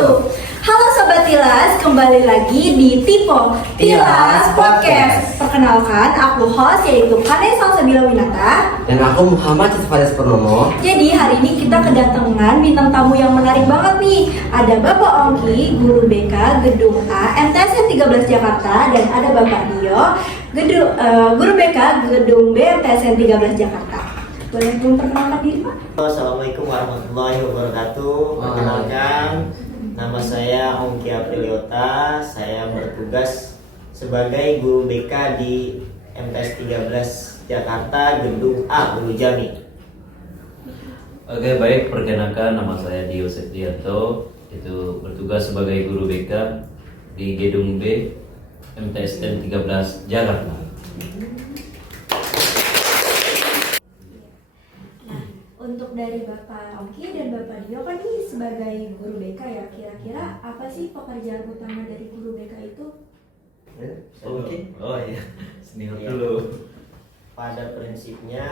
wabarakatuh. Halo Sobat Tilas, kembali lagi di Tipo Tilas Podcast. Perkenalkan, aku host yaitu Kane Salsabila Winata. Dan aku Muhammad Cisfadas Purnomo. Jadi hari ini kita kedatangan bintang tamu yang menarik banget nih. Ada Bapak Ongki, Guru BK Gedung A MTSN 13 Jakarta. Dan ada Bapak Dio, Guru BK Gedung B MTSN 13 Jakarta. Boleh memperkenalkan diri Pak? Assalamualaikum warahmatullahi wabarakatuh. Perkenalkan, nama saya Ongki Apriliota. Saya bertugas sebagai guru BK di MTS 13 Jakarta Gedung A Guru Jami. Oke, baik, perkenalkan nama saya Dio Septianto, itu bertugas sebagai guru BK di Gedung B MTSN 13 Jakarta. Untuk dari Bapak Ongki dan Bapak Dio kan ini sebagai guru BK ya, kira-kira apa sih pekerjaan utama dari guru BK itu? Oke. Oh iya, senior Iya. dulu. Pada prinsipnya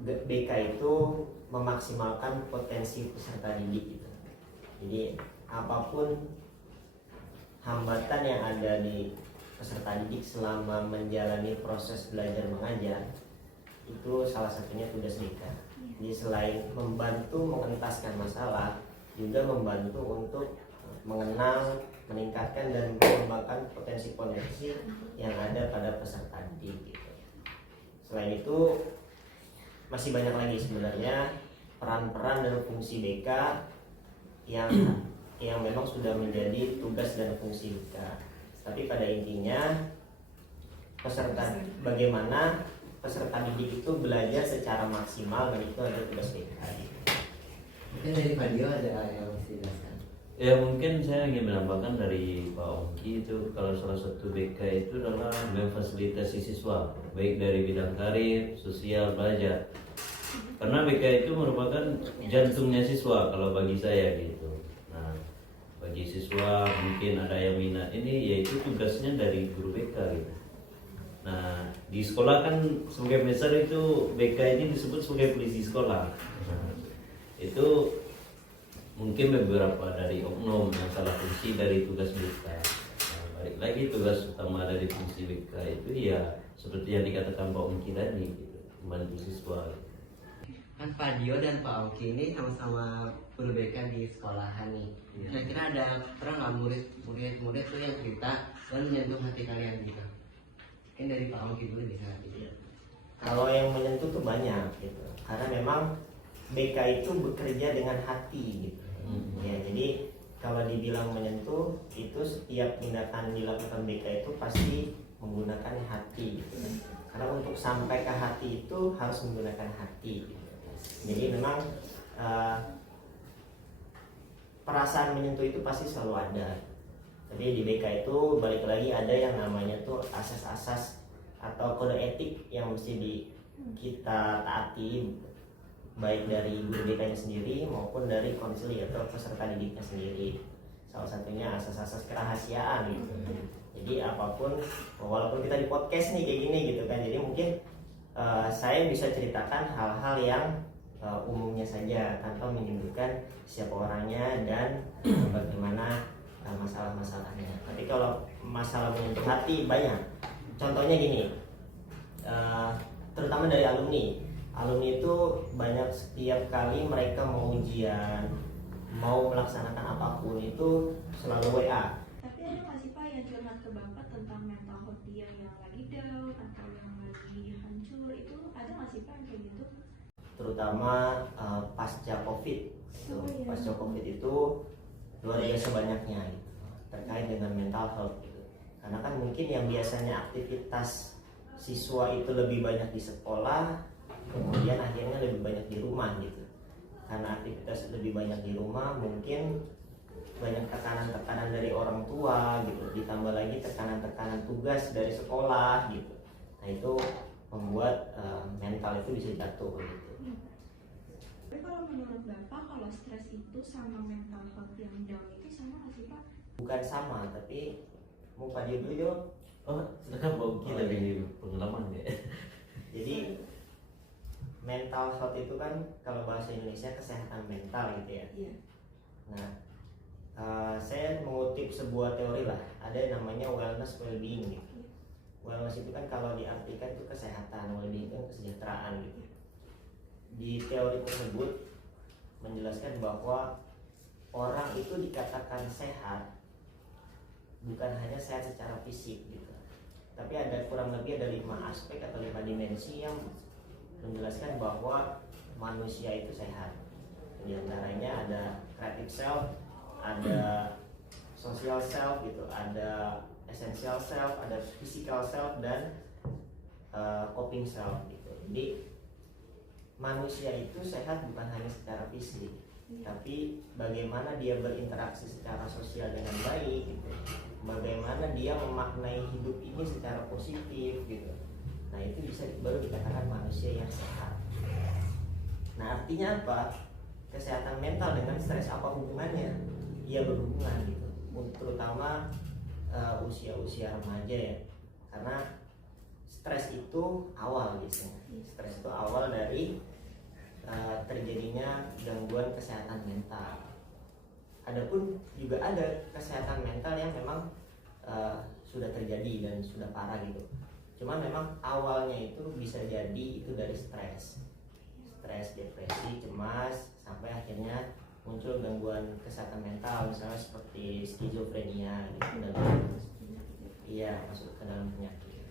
BK itu memaksimalkan potensi peserta didik gitu. Jadi apapun hambatan yang ada di peserta didik selama menjalani proses belajar mengajar, itu salah satunya tugas BK. Jadi selain membantu mengentaskan masalah, juga membantu untuk mengenal, meningkatkan dan mengembangkan potensi-potensi yang ada pada peserta didik gitu. Selain itu masih banyak lagi sebenarnya peran-peran dan fungsi BK yang memang sudah menjadi tugas dan fungsi BK. Tapi pada intinya bagaimana peserta didik itu belajar secara maksimal, dan itu ada tugas BK. Mungkin dari Pak Dio ada yang harus dijelaskan. Ya, mungkin saya ingin menambahkan dari Pak Ongki itu, kalau salah satu BK itu adalah memfasilitasi siswa baik dari bidang karir, sosial, belajar. Karena BK itu merupakan jantungnya siswa kalau bagi saya gitu. Nah, bagi siswa mungkin ada yang minat ini, yaitu tugasnya dari guru BK gitu. Nah, di sekolah kan sebagai besar itu BK ini disebut sebagai polisi sekolah. Nah, itu mungkin beberapa dari oknum yang salah fungsi dari tugas BK. Nah, balik lagi tugas utama dari fungsi BK itu ya seperti yang dikatakan Pak Ongki tadi gitu, membantu siswa. Kan Pak Dio dan Pak Ongki ini sama-sama guru BK di sekolahan nih. Iya. Kira-kira ada pernah nggak murid tuh yang cerita dan menyentuh hati kalian gitu? Mungkin dari Pak Ongki dulu bisa gitu. Kalau yang menyentuh tuh banyak gitu, karena memang BK itu bekerja dengan hati gitu. Ya, jadi kalau dibilang menyentuh, itu setiap tindakan dilakukan BK itu pasti menggunakan hati gitu. Karena untuk sampai ke hati itu harus menggunakan hati gitu. Jadi memang perasaan menyentuh itu pasti selalu ada. Jadi di BK itu balik lagi ada yang namanya tuh asas-asas atau kode etik yang mesti kita taati, baik dari guru BK-nya sendiri maupun dari konseling atau peserta didiknya sendiri. Salah satunya asas-asas kerahasiaan gitu. Jadi apapun, walaupun kita di podcast nih kayak gini gitu kan, jadi mungkin saya bisa ceritakan hal-hal yang umumnya saja tanpa menyebutkan siapa orangnya dan bagaimana masalah-masalahnya. Tapi kalau masalah menyentuh hati banyak. Contohnya gini, terutama dari alumni itu banyak, setiap kali mereka mau ujian, mau melaksanakan apapun itu selalu WA. Tapi ada nggak sih Pak yang curhat ke Bapak tentang mental health dia yang lagi down atau yang lagi hancur, itu ada nggak sih Pak yang kayak gitu? Terutama pasca COVID. Oh, iya. Pasca COVID itu luar biasa banyaknya gitu, terkait dengan mental health gitu. Karena kan mungkin yang biasanya aktivitas siswa itu lebih banyak di sekolah, kemudian akhirnya lebih banyak di rumah gitu. Karena aktivitas lebih banyak di rumah, mungkin banyak tekanan-tekanan dari orang tua gitu, ditambah lagi tekanan-tekanan tugas dari sekolah gitu. Nah itu membuat mental itu bisa jatuh gitu. Tapi kalau menurut Bapak, kalau stres itu sama mental health yang down itu sama nggak sih Pak? Bukan sama, tapi mau Pak Dio dulu yuk. Oh, silakan Pak Ongki lebih pengalaman ya. Jadi mental health itu kan kalau bahasa Indonesia kesehatan mental gitu ya. Iya. Nah, saya mengutip sebuah teori lah, ada yang namanya wellness well-being gitu. Wellness itu kan kalau diartikan itu kesehatan, well-being itu kesejahteraan gitu. Di teori tersebut menjelaskan bahwa orang itu dikatakan sehat bukan hanya sehat secara fisik gitu, tapi ada kurang lebih ada 5 aspek atau 5 dimensi yang menjelaskan bahwa manusia itu sehat. Di antaranya ada creative self, ada social self gitu, ada essential self, ada physical self, dan coping self gitu. Jadi manusia itu sehat bukan hanya secara fisik, tapi bagaimana dia berinteraksi secara sosial dengan baik gitu. Bagaimana dia memaknai hidup ini secara positif gitu. Nah, itu bisa baru dikatakan manusia yang sehat. Nah, artinya apa? Kesehatan mental dengan stres apa hubungannya? Iya, berhubungan gitu. Terutama usia-usia remaja ya. Karena stres itu awal biasanya. Stres itu awal dari terjadinya gangguan kesehatan mental. Adapun juga ada kesehatan mental yang memang sudah terjadi dan sudah parah gitu. Cuma memang awalnya itu bisa jadi itu dari stres, depresi, cemas, sampai akhirnya muncul gangguan kesehatan mental, misalnya seperti skizofrenia gitu, dan iya masuk ke dalam penyakit.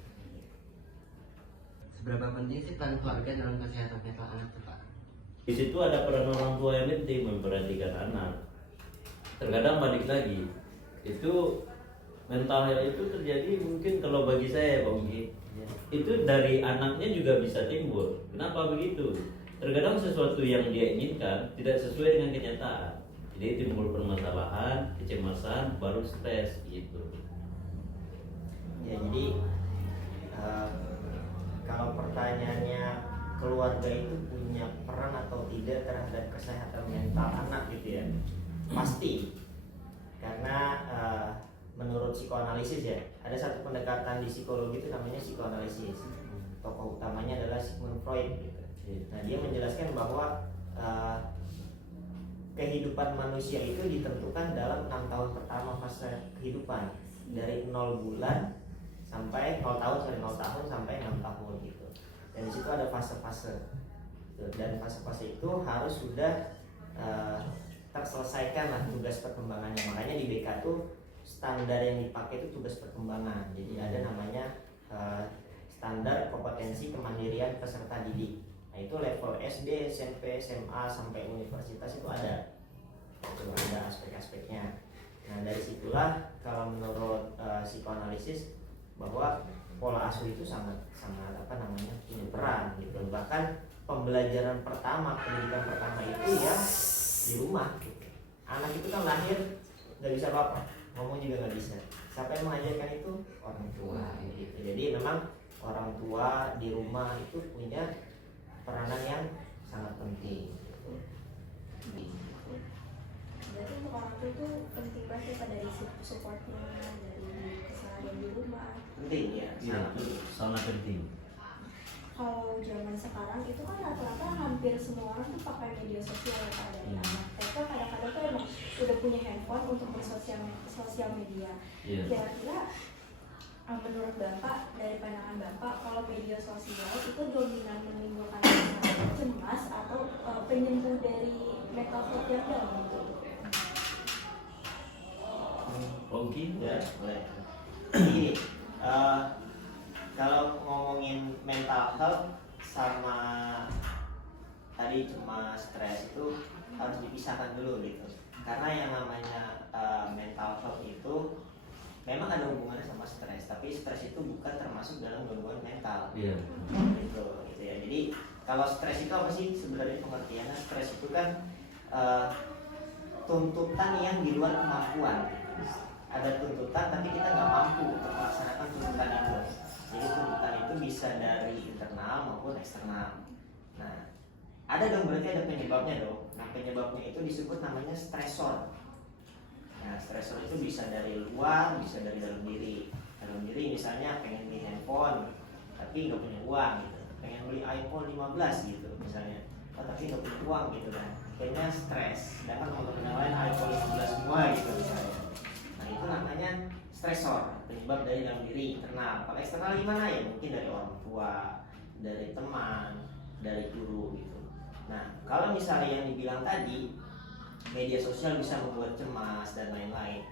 Seberapa penting sih peran keluarga dalam kesehatan mental anak tuh, Pak? Di situ ada peran orang tua yang penting memperhatikan anak. Terkadang balik lagi, itu mental health itu terjadi mungkin kalau bagi saya Pak Ugi, itu dari anaknya juga bisa timbul. Kenapa begitu? Terkadang sesuatu yang dia inginkan tidak sesuai dengan kenyataan, jadi timbul permasalahan, kecemasan, baru stres gitu. Ya, jadi kalau pertanyaannya keluarga itu punya peran atau tidak terhadap kesehatan mental anak gitu ya, pasti. Karena menurut psikoanalisis ya, ada satu pendekatan di psikologi itu namanya psikoanalisis. Tokoh utamanya adalah Sigmund Freud gitu. Nah, dia menjelaskan bahwa kehidupan manusia itu ditentukan dalam 6 tahun pertama fase kehidupan, dari 0 bulan sampai 0 tahun sampai 0 tahun sampai 6 tahun gitu. Dan di situ ada fase-fase. Dan fase-fase itu harus sudah terselesaikan lah tugas perkembangannya. Makanya di BK tuh standar yang dipakai itu tugas perkembangan. Jadi ada namanya standar kompetensi kemandirian peserta didik. Nah, itu level SD, SMP, SMA sampai universitas itu ada. Itu ada aspek-aspeknya. Nah, dari situlah kalau menurut psikoanalisis bahwa pola asuh itu sangat punya peran gitu. Bahkan pembelajaran pertama, pendidikan pertama itu ya di rumah gitu. Anak itu kan lahir nggak bisa apa-apa, ngomong juga nggak bisa. Siapa yang mengajarkan itu? Orang tua gitu. Jadi memang orang tua di rumah itu punya peranan yang sangat penting gitu. Berarti untuk orang tua itu penting banget ya, dari supportnya, dari keseharian di rumah. Penting ya, Sangat penting. Kalau zaman sekarang itu kan rata-rata hampir semua orang tuh pakai media sosial ya, Pak, dari anak. Mereka kadang-kadang tuh emang udah punya handphone untuk bersosial media. Kira-kira menurut Bapak, dari pandangan Bapak, kalau media sosial itu dominan menimbulkan rasa cemas atau penyembuh dari mental health yang dalam gitu? Mungkin Ya, boleh. Gini, kalau ngomongin mental health sama tadi cemas, stres itu harus dipisahkan dulu gitu. Karena yang namanya mental health itu memang ada hubungannya sama stres, tapi stres itu bukan termasuk dalam gangguan mental. Iya. Gitu ya. Jadi kalau stres itu apa sih sebenarnya pengertiannya? Stres itu kan tuntutan yang di luar kemampuan. Ada tuntutan tapi kita nggak mampu untuk melaksanakan tuntutan itu. Jadi tuntutan itu bisa dari internal maupun eksternal. Nah, ada dong, berarti ada penyebabnya dong. Nah, penyebabnya itu disebut namanya stresor. Nah, stresor itu bisa dari luar, bisa dari dalam diri. Dalam diri misalnya pengen beli handphone tapi nggak punya uang gitu. Pengen beli iPhone 15 gitu misalnya, tapi nggak punya uang gitu kan. Kayaknya stres. Sedangkan untuk yang lain iPhone penyebab dari dalam diri internal. Kalau eksternal gimana ya? Mungkin dari orang tua, dari teman, dari guru gitu. Nah, kalau misalnya yang dibilang tadi, media sosial bisa membuat cemas dan lain-lain.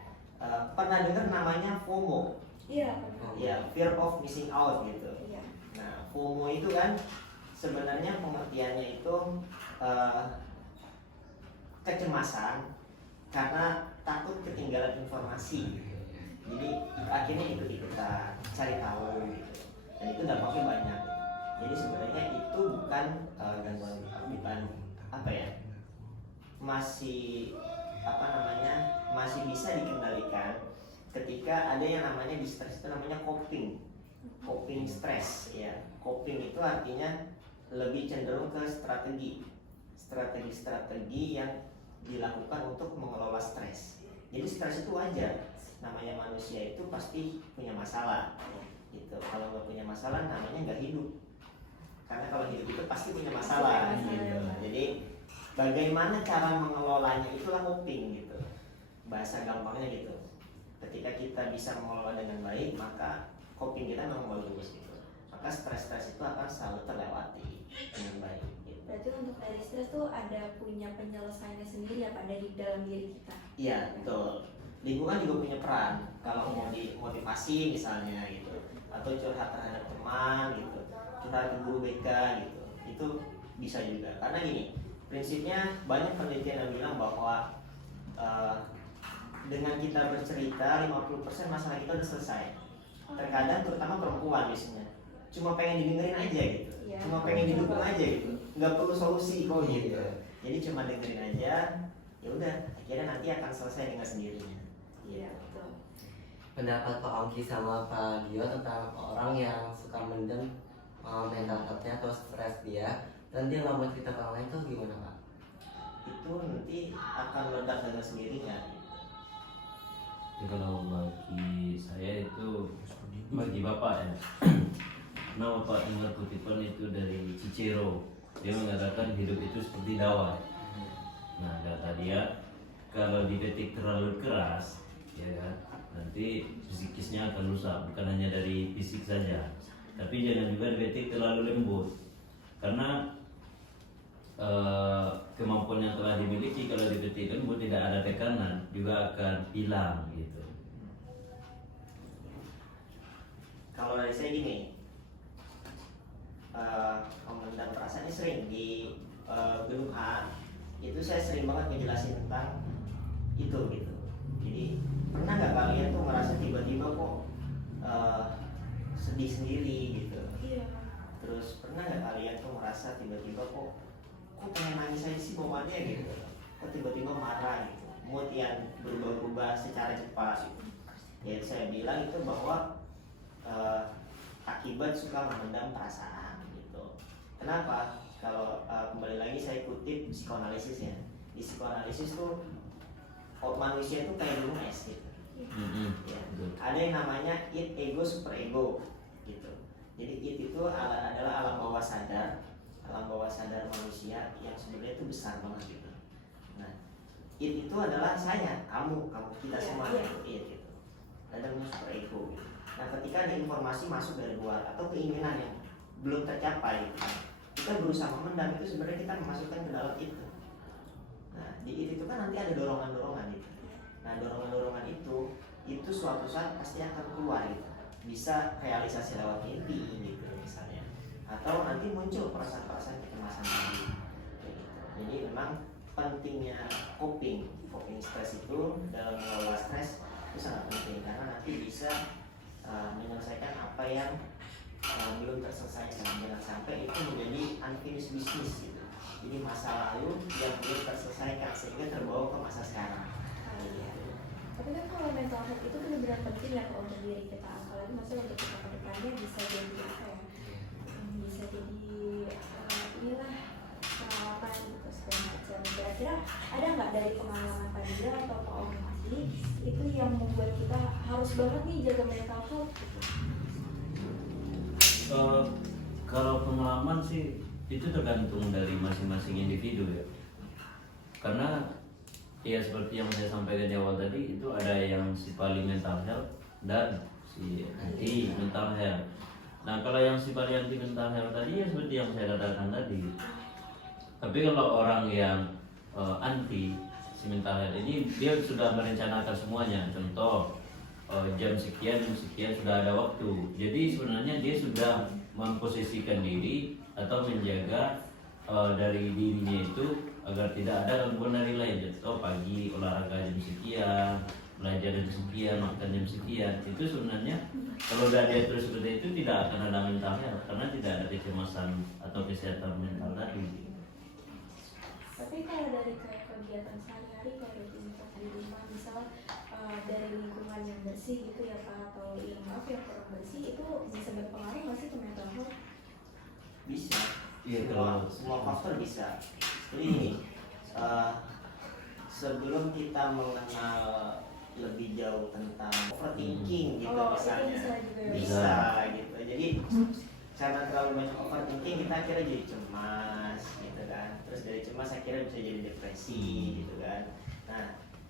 Pernah dengar namanya FOMO? Iya. Ya, fear of missing out gitu. Iya. Nah, FOMO itu kan sebenarnya pengertiannya itu kecemasan karena takut ketinggalan informasi. Jadi akhirnya ikut-ikutan cari tahu gitu. Dan itu dampaknya banyak. Jadi sebenarnya itu bukan gangguan, bukan apa ya, masih masih bisa dikendalikan ketika ada yang namanya di stres, itu namanya coping stress ya. Coping itu artinya lebih cenderung ke strategi yang dilakukan untuk mengelola stres. Jadi stres itu wajar, namanya manusia itu pasti punya masalah gitu. Kalau nggak punya masalah namanya nggak hidup, karena kalau hidup itu pasti punya masalah gitu. Jadi bagaimana cara mengelolanya itulah coping gitu, bahasa gampangnya gitu. Ketika kita bisa mengelola dengan baik, maka coping kita memang bagus gitu. Maka stres itu akan selalu terlewati dengan baik gitu. Berarti untuk dari stres tuh ada punya penyelesaiannya sendiri ya Pak, dari dalam diri kita. Iya, betul. Lingkungan juga punya peran. Kalau mau dimotivasi misalnya gitu, atau curhat terhadap teman gitu, curhat ke guru BK gitu, itu bisa juga. Karena gini, prinsipnya banyak penelitian yang bilang bahwa dengan kita bercerita 50% masalah kita udah selesai. Terkadang terutama perempuan biasanya cuma pengen didengerin aja gitu, cuma pengen didukung aja gitu, nggak perlu solusi kok gitu. Jadi cuma dengerin aja, ya udah, akhirnya nanti akan selesai dengan sendirinya. Iya, betul. Pendapat Pak Ongki sama Pak Dio tentang orang yang suka mendem mental health-nya atau stres dia dan dia nggak mau cerita ke orang lain tuh gimana Pak? Itu nanti akan meledak dengan sendirinya. Ya, kalau bagi saya itu, bagi bapak ya, nama Pak dengar kutipan itu dari Cicero. Dia mengatakan hidup itu seperti dawai. Nah, kata dia, kalau dipetik terlalu keras, ya kan, nanti psikisnya akan rusak, bukan hanya dari fisik saja, tapi jangan juga dipetik terlalu lembut, karena kemampuan yang telah dimiliki kalau dipetik lembut tidak ada tekanan juga akan hilang gitu. Kalau dari saya gini, memendam perasaannya sering di gedung A itu saya sering banget ngejelasin tentang itu gitu. Jadi pernah nggak kalian tuh merasa tiba-tiba kok sedih sendiri gitu? Iya. Terus pernah nggak kalian tuh merasa tiba-tiba kok pengen nangis aja sih bawaannya gitu? Kok tiba-tiba marah gitu? Mood yang berubah-ubah secara cepat gitu. Ya saya bilang itu bahwa akibat suka memendam perasaan gitu. Kenapa? Kalau kembali lagi saya kutip psikoanalisis ya. Di psikoanalisis tuh manusia itu kayak gunung es gitu. Ya. Ada yang namanya id, ego, super ego gitu. Jadi id itu adalah alam bawah sadar manusia yang sebenarnya itu besar banget gitu. Nah, id itu adalah saya, kamu kita semua itu id gitu. Ada namanya super ego gitu. Nah, ketika ada informasi masuk dari luar atau keinginan yang belum tercapai gitu, kita berusaha memendam, itu sebenarnya kita memasukkan ke dalam itu. Nah, di itu kan nanti ada dorongan-dorongan gitu. Nah, dorongan-dorongan itu suatu saat pasti akan keluar gitu. Bisa realisasi lewat mimpi gitu misalnya. Atau nanti muncul perasaan-perasaan kecemasan tadi. Gitu. Jadi memang pentingnya coping stres itu dalam mengelola stres itu sangat penting karena nanti bisa menyelesaikan apa yang belum terselesaikan. Jangan sampai itu menjadi unfinished business gitu. Jadi masa lalu yang belum terselesaikan sehingga terbawa ke masa sekarang. Tapi kan kalau mental health itu benar-benar penting ya kalau untuk diri kita, apalagi maksudnya untuk kita ke depannya bisa jadi apa ya? Bisa jadi inilah pengalaman gitu segala macam. Kira-kira ada nggak dari pengalaman Pak Dio atau Pak Ongki itu yang membuat kita harus banget nih jaga mental health gitu? Kalau pengalaman sih itu tergantung dari masing-masing individu ya. Karena ya seperti yang saya sampaikan di awal tadi, itu ada yang si paling mental health dan si anti mental health. Nah kalau yang sifat anti mental health tadi ya seperti yang saya katakan tadi. Tapi kalau orang yang anti si mental health ini dia sudah merencanakan semuanya. Contoh jam sekian sudah ada waktu. Jadi sebenarnya dia sudah memposisikan diri atau menjaga dari dirinya itu agar tidak ada gangguan dari lain. Contoh pagi olahraga jam sekian, belajar jam sekian, makan jam sekian. Itu sebenarnya kalau udah dia terus seperti itu tidak akan ada mental health karena tidak ada kecemasan atau kesehatan mental tadi. Tapi kalau dari kayak kegiatan sehari-hari kayak rutinitas di rumah, misal dari lingkungan yang bersih gitu ya Pak, atau yang kurang bersih, itu bisa berpengaruh nggak sih ke mental health? Bisa. Iya, Semua faktor bisa. Jadi ini sebelum kita mengenal lebih jauh tentang overthinking gitu misalnya, itu bisa juga ya? bisa gitu. Jadi karena terlalu banyak overthinking kita akhirnya jadi cemas gitu kan. Terus dari cemas akhirnya bisa jadi depresi gitu kan. Nah,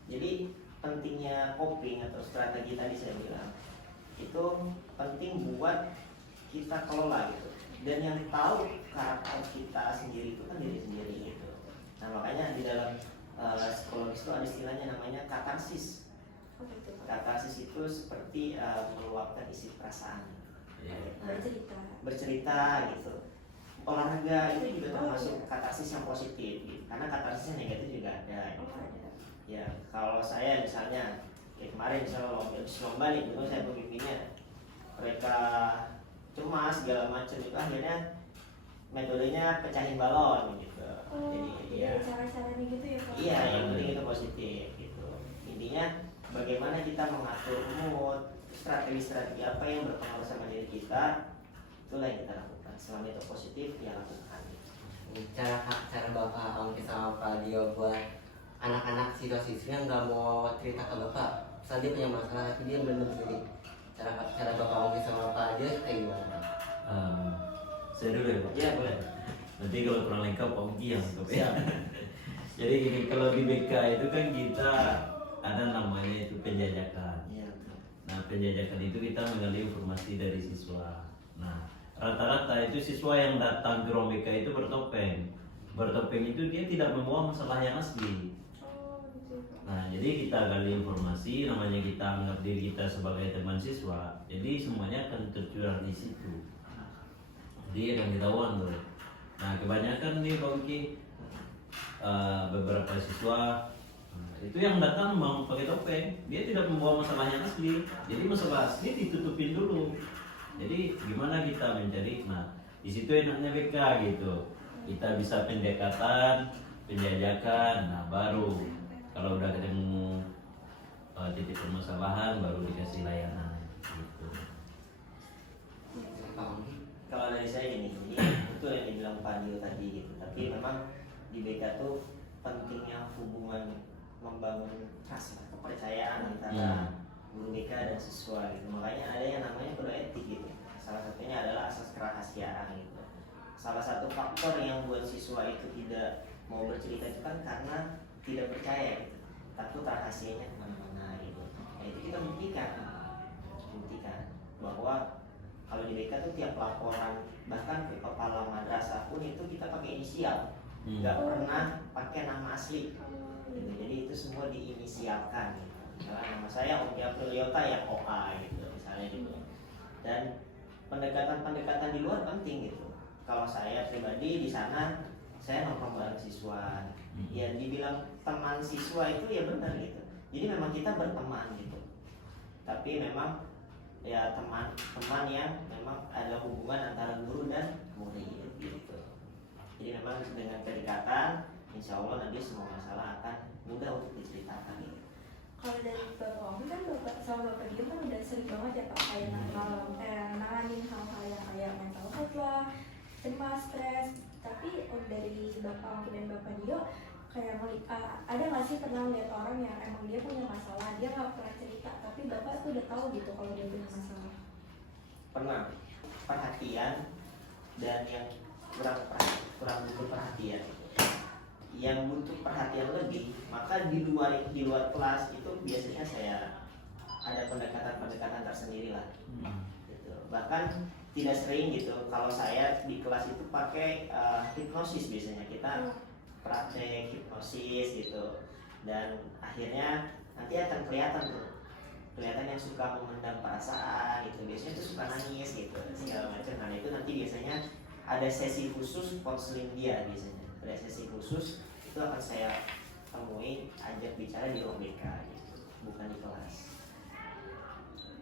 jadi pentingnya coping atau strategi tadi saya bilang itu penting buat kita kelola gitu. Dan yang tahu karakter kita sendiri itu kan diri sendiri gitu. Nah makanya di dalam psikologis itu ada istilahnya namanya katarsis. Katarsis itu seperti meluapkan isi perasaan, bercerita gitu. Olahraga itu juga termasuk katarsis yang positif gitu. Karena katarsis yang negatif juga ada gitu. Ya kalau saya misalnya kayak kemarin misalnya lomba nih, dulu saya pemimpinnya mereka cemas segala macam itu akhirnya metodenya pecahin balon gitu. Jadi ya cara-caranya gitu ya Pak? iya, yang penting itu positif gitu. Intinya bagaimana kita mengatur mood, strategi-strategi apa yang berpengaruh sama diri kita, itulah yang kita lakukan. Selama itu positif ya lakukan. Cara Bapak Ongki sama Pak Dio buat anak-anak siswa-siswi yang nggak mau cerita ke Bapak, misalnya dia punya masalah tapi dia belum sendiri. Cara Bapak Ongki sama Pak Dio kayak gimana? Saya dulu ya Pak? Iya boleh. Nanti kalau kurang lengkap Pak Ongki yang lengkap ya. Jadi gini, kalau di BK itu kan kita ada namanya itu penjajakan. Iya. Nah penjajakan itu kita menggali informasi dari siswa. Nah rata-rata itu siswa yang datang ke ruang BK itu bertopeng. Bertopeng itu dia tidak membawa masalah yang asli. Nah jadi kita gali informasi, namanya kita anggap diri kita sebagai teman siswa. Jadi semuanya akan tercurah di situ. Jadi akan ketahuan tuh. Nah kebanyakan nih Pak Ongki beberapa siswa itu yang datang mau pakai topeng, dia tidak membawa masalah yang asli. Jadi masalah asli ditutupin dulu. Jadi gimana kita mencari? Nah di situ enaknya BK gitu. Kita bisa pendekatan, penjajakan. Nah baru kalau udah ketemu titik permasalahan baru dikasih layanan gitu. Kalau dari saya gini, itu yang dibilang Pak Dio tadi gitu. Tapi memang di BK tuh pentingnya hubungan membangun trust, kepercayaan antara guru BK dan siswa gitu. Makanya ada yang namanya kode etik gitu. Salah satunya adalah asas kerahasiaan gitu. Salah satu faktor yang buat siswa itu tidak mau bercerita itu kan karena tidak percaya gitu. Takut rahasianya kemana-mana gitu. Nah itu kita buktikan bahwa kalau di BK tuh tiap laporan bahkan ke kepala madrasah pun itu kita pakai inisial, nggak pernah pakai nama asli. Gitu. Jadi itu semua diinisialkan. Gitu. Misalnya nama saya Om Apriliota ya OA gitu misalnya gitu. Dan pendekatan-pendekatan di luar penting gitu. Kalau saya pribadi di sana saya nongkrong bareng siswa. Ya dibilang teman siswa itu ya benar gitu. Jadi memang kita berteman gitu. Tapi memang ya teman yang memang ada hubungan antara guru dan murid gitu. Jadi memang dengan kedekatan, insya Allah nanti semua masalah akan mudah untuk diceritakan gitu. Kalau dari Bapak Ongki kan Bapak sama Bapak Dio kan udah sering banget ya Pak kayak nanganin hal-hal yang kayak mental health lah, cemas, stres. Tapi dari Bapak Ongki dan Bapak Dio kayak ada nggak sih pernah lihat orang yang emang dia punya masalah, dia nggak pernah cerita, tapi Bapak tuh udah tahu gitu kalau dia punya masalah? Pernah perhatian dan yang kurang butuh perhatian. Yang butuh perhatian lebih, maka di luar kelas itu biasanya saya ada pendekatan-pendekatan tersendiri lah. Gitu. Bahkan tidak sering gitu kalau saya di kelas itu pakai hipnosis, biasanya kita praktek hipnosis gitu, dan akhirnya nanti akan kelihatan yang suka memendam perasaan gitu, biasanya tuh suka nangis gitu segala macam. Nah itu nanti biasanya ada sesi khusus konseling dia, biasanya ada sesi khusus itu akan saya temui, ajak bicara di ruang BK gitu, bukan di kelas.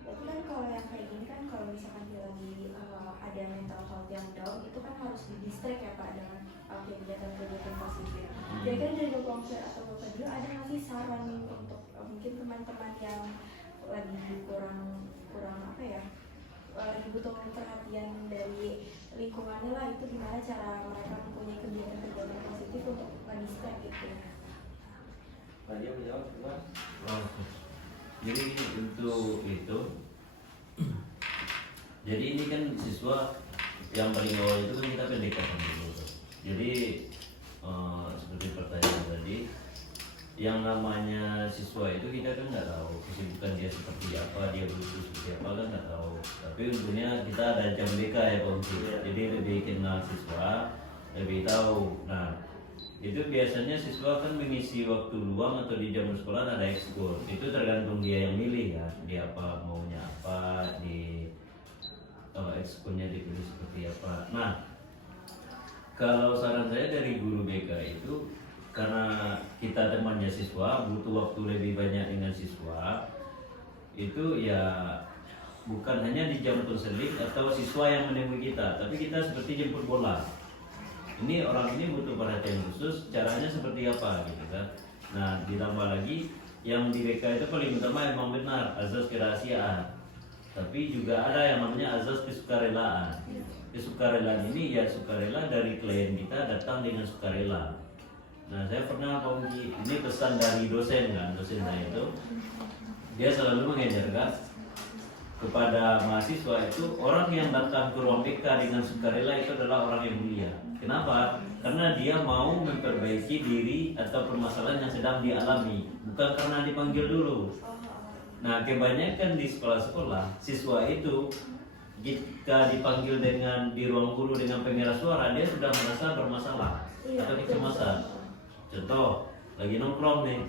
Berarti kan kalau yang kayak gini kan, kalau misalkan dia lagi ada mental health yang down, itu kan harus di distract ya Pak dengan kegiatan-kegiatan positif. Kira-kira dari Bapak Ongki atau Bapak Dio ada nggak sih saran untuk mungkin teman-teman yang lagi kurang apa ya, lagi butuh perhatian dari lingkungannya lah, itu gimana cara mereka mempunyai kegiatan-kegiatan positif untuk distract gitu? Pak Dio menjawab gimana? Jadi untuk itu, jadi ini kan siswa yang paling awal itu kan kita pendekatan dulu. Jadi seperti pertanyaan tadi, yang namanya siswa itu kita kan nggak tahu kesibukan dia seperti apa, dia butuh seperti apa kan nggak tahu. Tapi untungnya kita ada jam BK ya Pak Ongki. Jadi lebih kenal siswa, lebih tahu. Nah itu biasanya siswa kan mengisi waktu luang atau di jam sekolah ada ekskul. Itu tergantung dia yang milih ya, dia apa maunya apa, di ekskulnya dipilih seperti apa. Nah kalau saran saya dari guru BK itu, karena kita temannya siswa, butuh waktu lebih banyak dengan siswa, itu ya bukan hanya di jam konseling atau siswa yang menemui kita, tapi kita seperti jemput bola. Ini orang ini butuh perhatian khusus, caranya seperti apa gitu kan. Nah ditambah lagi yang di BK itu paling utama emang benar azas kerahasiaan, tapi juga ada yang namanya azas kesukarelaan. Kesukarelaan ini ya sukarela dari klien kita datang dengan sukarela. Nah saya pernah Pak Ongki, ini pesan dari dosen kan, dosen saya itu dia selalu mengajarkan kepada mahasiswa itu, orang yang datang ke ruang BK dengan sukarela itu adalah orang yang mulia. Kenapa? Karena dia mau memperbaiki diri atau permasalahan yang sedang dialami, bukan karena dipanggil dulu. Nah kebanyakan di sekolah-sekolah siswa itu jika dipanggil di ruang guru dengan pengeras suara, dia sudah merasa bermasalah atau kecemasan. Contoh, lagi nongkrong nih,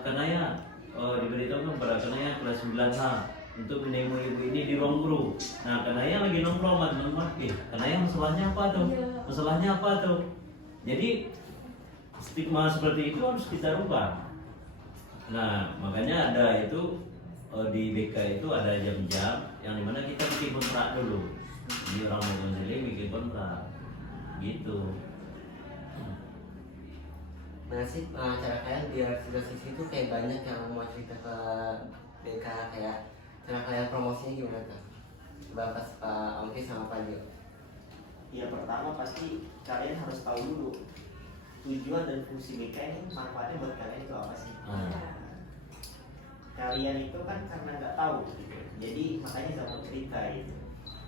Kanaya diberitahu kepada Kanaya kelas 9H untuk menemui ibu ini di ruang guru. Nah Kanaya lagi nongkrong sama teman-teman, Kanaya masalahnya apa tuh? Masalahnya apa tuh? Jadi stigma seperti itu harus kita rubah. Nah makanya ada itu di BK itu ada jam-jam yang dimana kita bikin kontrak dulu. Jadi orang mau konseling bikin kontrak, gitu. Nah sih cara kalian biar siswa-siswi itu kayak banyak yang mau cerita ke BK, kayak cara kalian promosinya gimana tuh? Bapak Pak Ongki sama Pak Dio. Ya pertama pasti kalian harus tahu dulu tujuan dan fungsi BK ini, manfaatnya buat kalian itu apa sih? Kalian itu kan karena nggak tahu gitu. Jadi makanya nggak mau cerita gitu.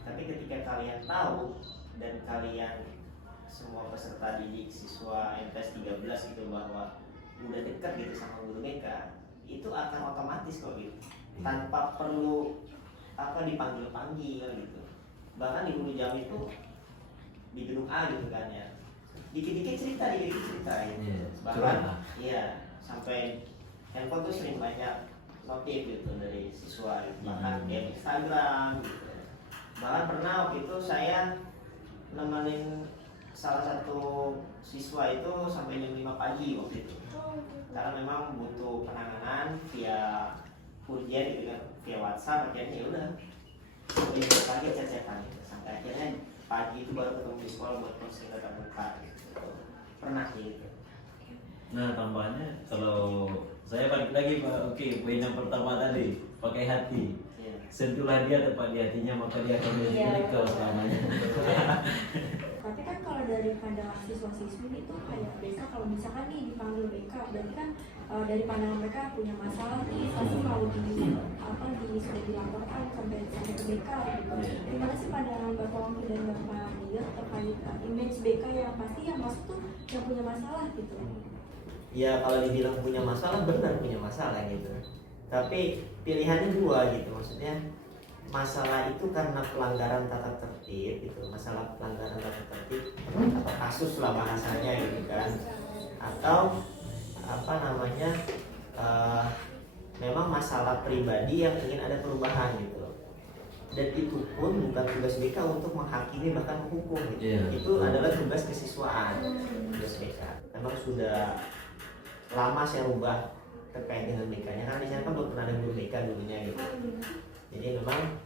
Tapi ketika kalian tahu dan kalian semua peserta didik siswa MTS 13 gitu bahwa udah dekat gitu sama guru BK, itu akan otomatis kok gitu, tanpa perlu dipanggil-panggil gitu. Bahkan di guru jam itu di gedung A gitu kan ya, dikit-dikit cerita gitu. Bahkan iya sampai handphone tuh sering banyak notif gitu dari siswa gitu. Bahkan di Instagram gitu. Bahkan pernah waktu itu saya nemenin salah satu siswa itu sampai jam 5 pagi waktu itu, karena memang butuh penanganan via ujian gitu kan, via WhatsApp. Akhirnya ya udah sampai jam pagi chat-chatan gitu, sampai akhirnya pagi itu baru ketemu di sekolah buat konseling tatap muka gitu. Pernah gitu. Nah tambahannya kalau saya balik lagi Pak, poin yang pertama tadi, pakai hati. Sentuhlah dia tepat di hatinya, maka dia akan menjadi kau selamanya. Tapi kan kalau dari pandangan siswa-siswi itu kayak BK, kalau misalkan nih dipanggil BK, berarti kan dari pandangan mereka punya masalah nih, pasti mau sudah dilaporkan sampai ke BK gitu. Gimana sih pandangan Bapak Ongki dan Bapak Dio terkait image BK yang pasti yang masuk tuh yang punya masalah gitu? Ya kalau dibilang punya masalah, benar punya masalah gitu. Tapi pilihannya dua gitu, maksudnya masalah itu karena pelanggaran tata tertib gitu, masalah pelanggaran tata tertib atau kasus lah bahasanya gitu kan, atau apa namanya memang masalah pribadi yang ingin ada perubahan gitu. Dan itu pun bukan tugas BK untuk menghakimi bahkan menghukum gitu. Itu adalah tugas kesiswaan, tugas BK. Memang sudah lama saya rubah terkait dengan BK-nya, karena di sana kan belum pernah ada guru BK dulunya gitu. Jadi memang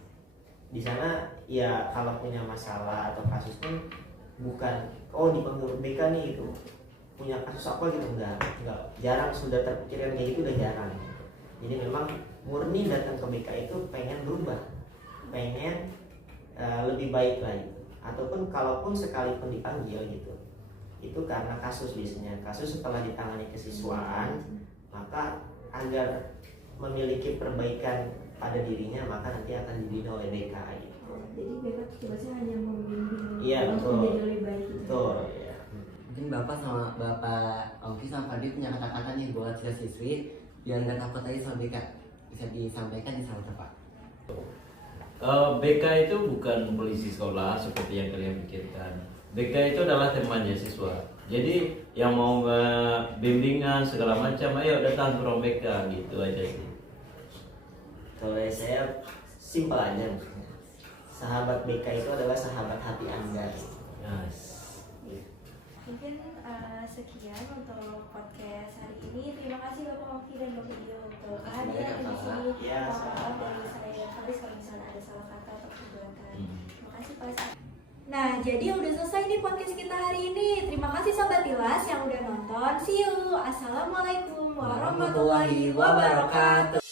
di sana ya kalau punya masalah atau kasus pun bukan dipanggil BK nih gitu, punya kasus apa gitu, enggak jarang, sudah terpikirkan kayak gitu udah jarang. Jadi memang murni datang ke BK itu pengen berubah, pengen lebih baik lagi, ataupun kalaupun sekalipun dipanggil gitu, itu karena kasus biasanya, kasus setelah ditangani kesiswaan, maka agar memiliki perbaikan pada dirinya maka nanti akan dibina oleh BK gitu. Jadi BK tugasnya hanya membimbing Iya, untuk betul. menjadi lebih baik gitu. Betul ya. Mungkin Bapak Ongki sama Fadli punya kata-kata nih buat siswa-siswi biar nggak takut lagi sama BK, bisa disampaikan di sana Pak. BK itu bukan polisi sekolah seperti yang kalian pikirkan. BK itu adalah temannya siswa. Jadi yang mau bimbingan segala macam, ayo datang ke ruang BK gitu aja sih. Kalau dari saya simpel aja, sahabat BK itu adalah sahabat hati Anda. Yes. Mungkin sekian untuk podcast hari ini. Terima kasih Bapak Ongki dan Bapak Dio untuk kehadiran di sini. Ya, Maaf dari saya dan Faris kalau misalnya ada salah kata atau perbuatan. Terima kasih Pak. Nah, jadi udah selesai nih podcast kita hari ini. Terima kasih Sobat Tilas yang udah nonton. See you. Assalamualaikum warahmatullahi wabarakatuh.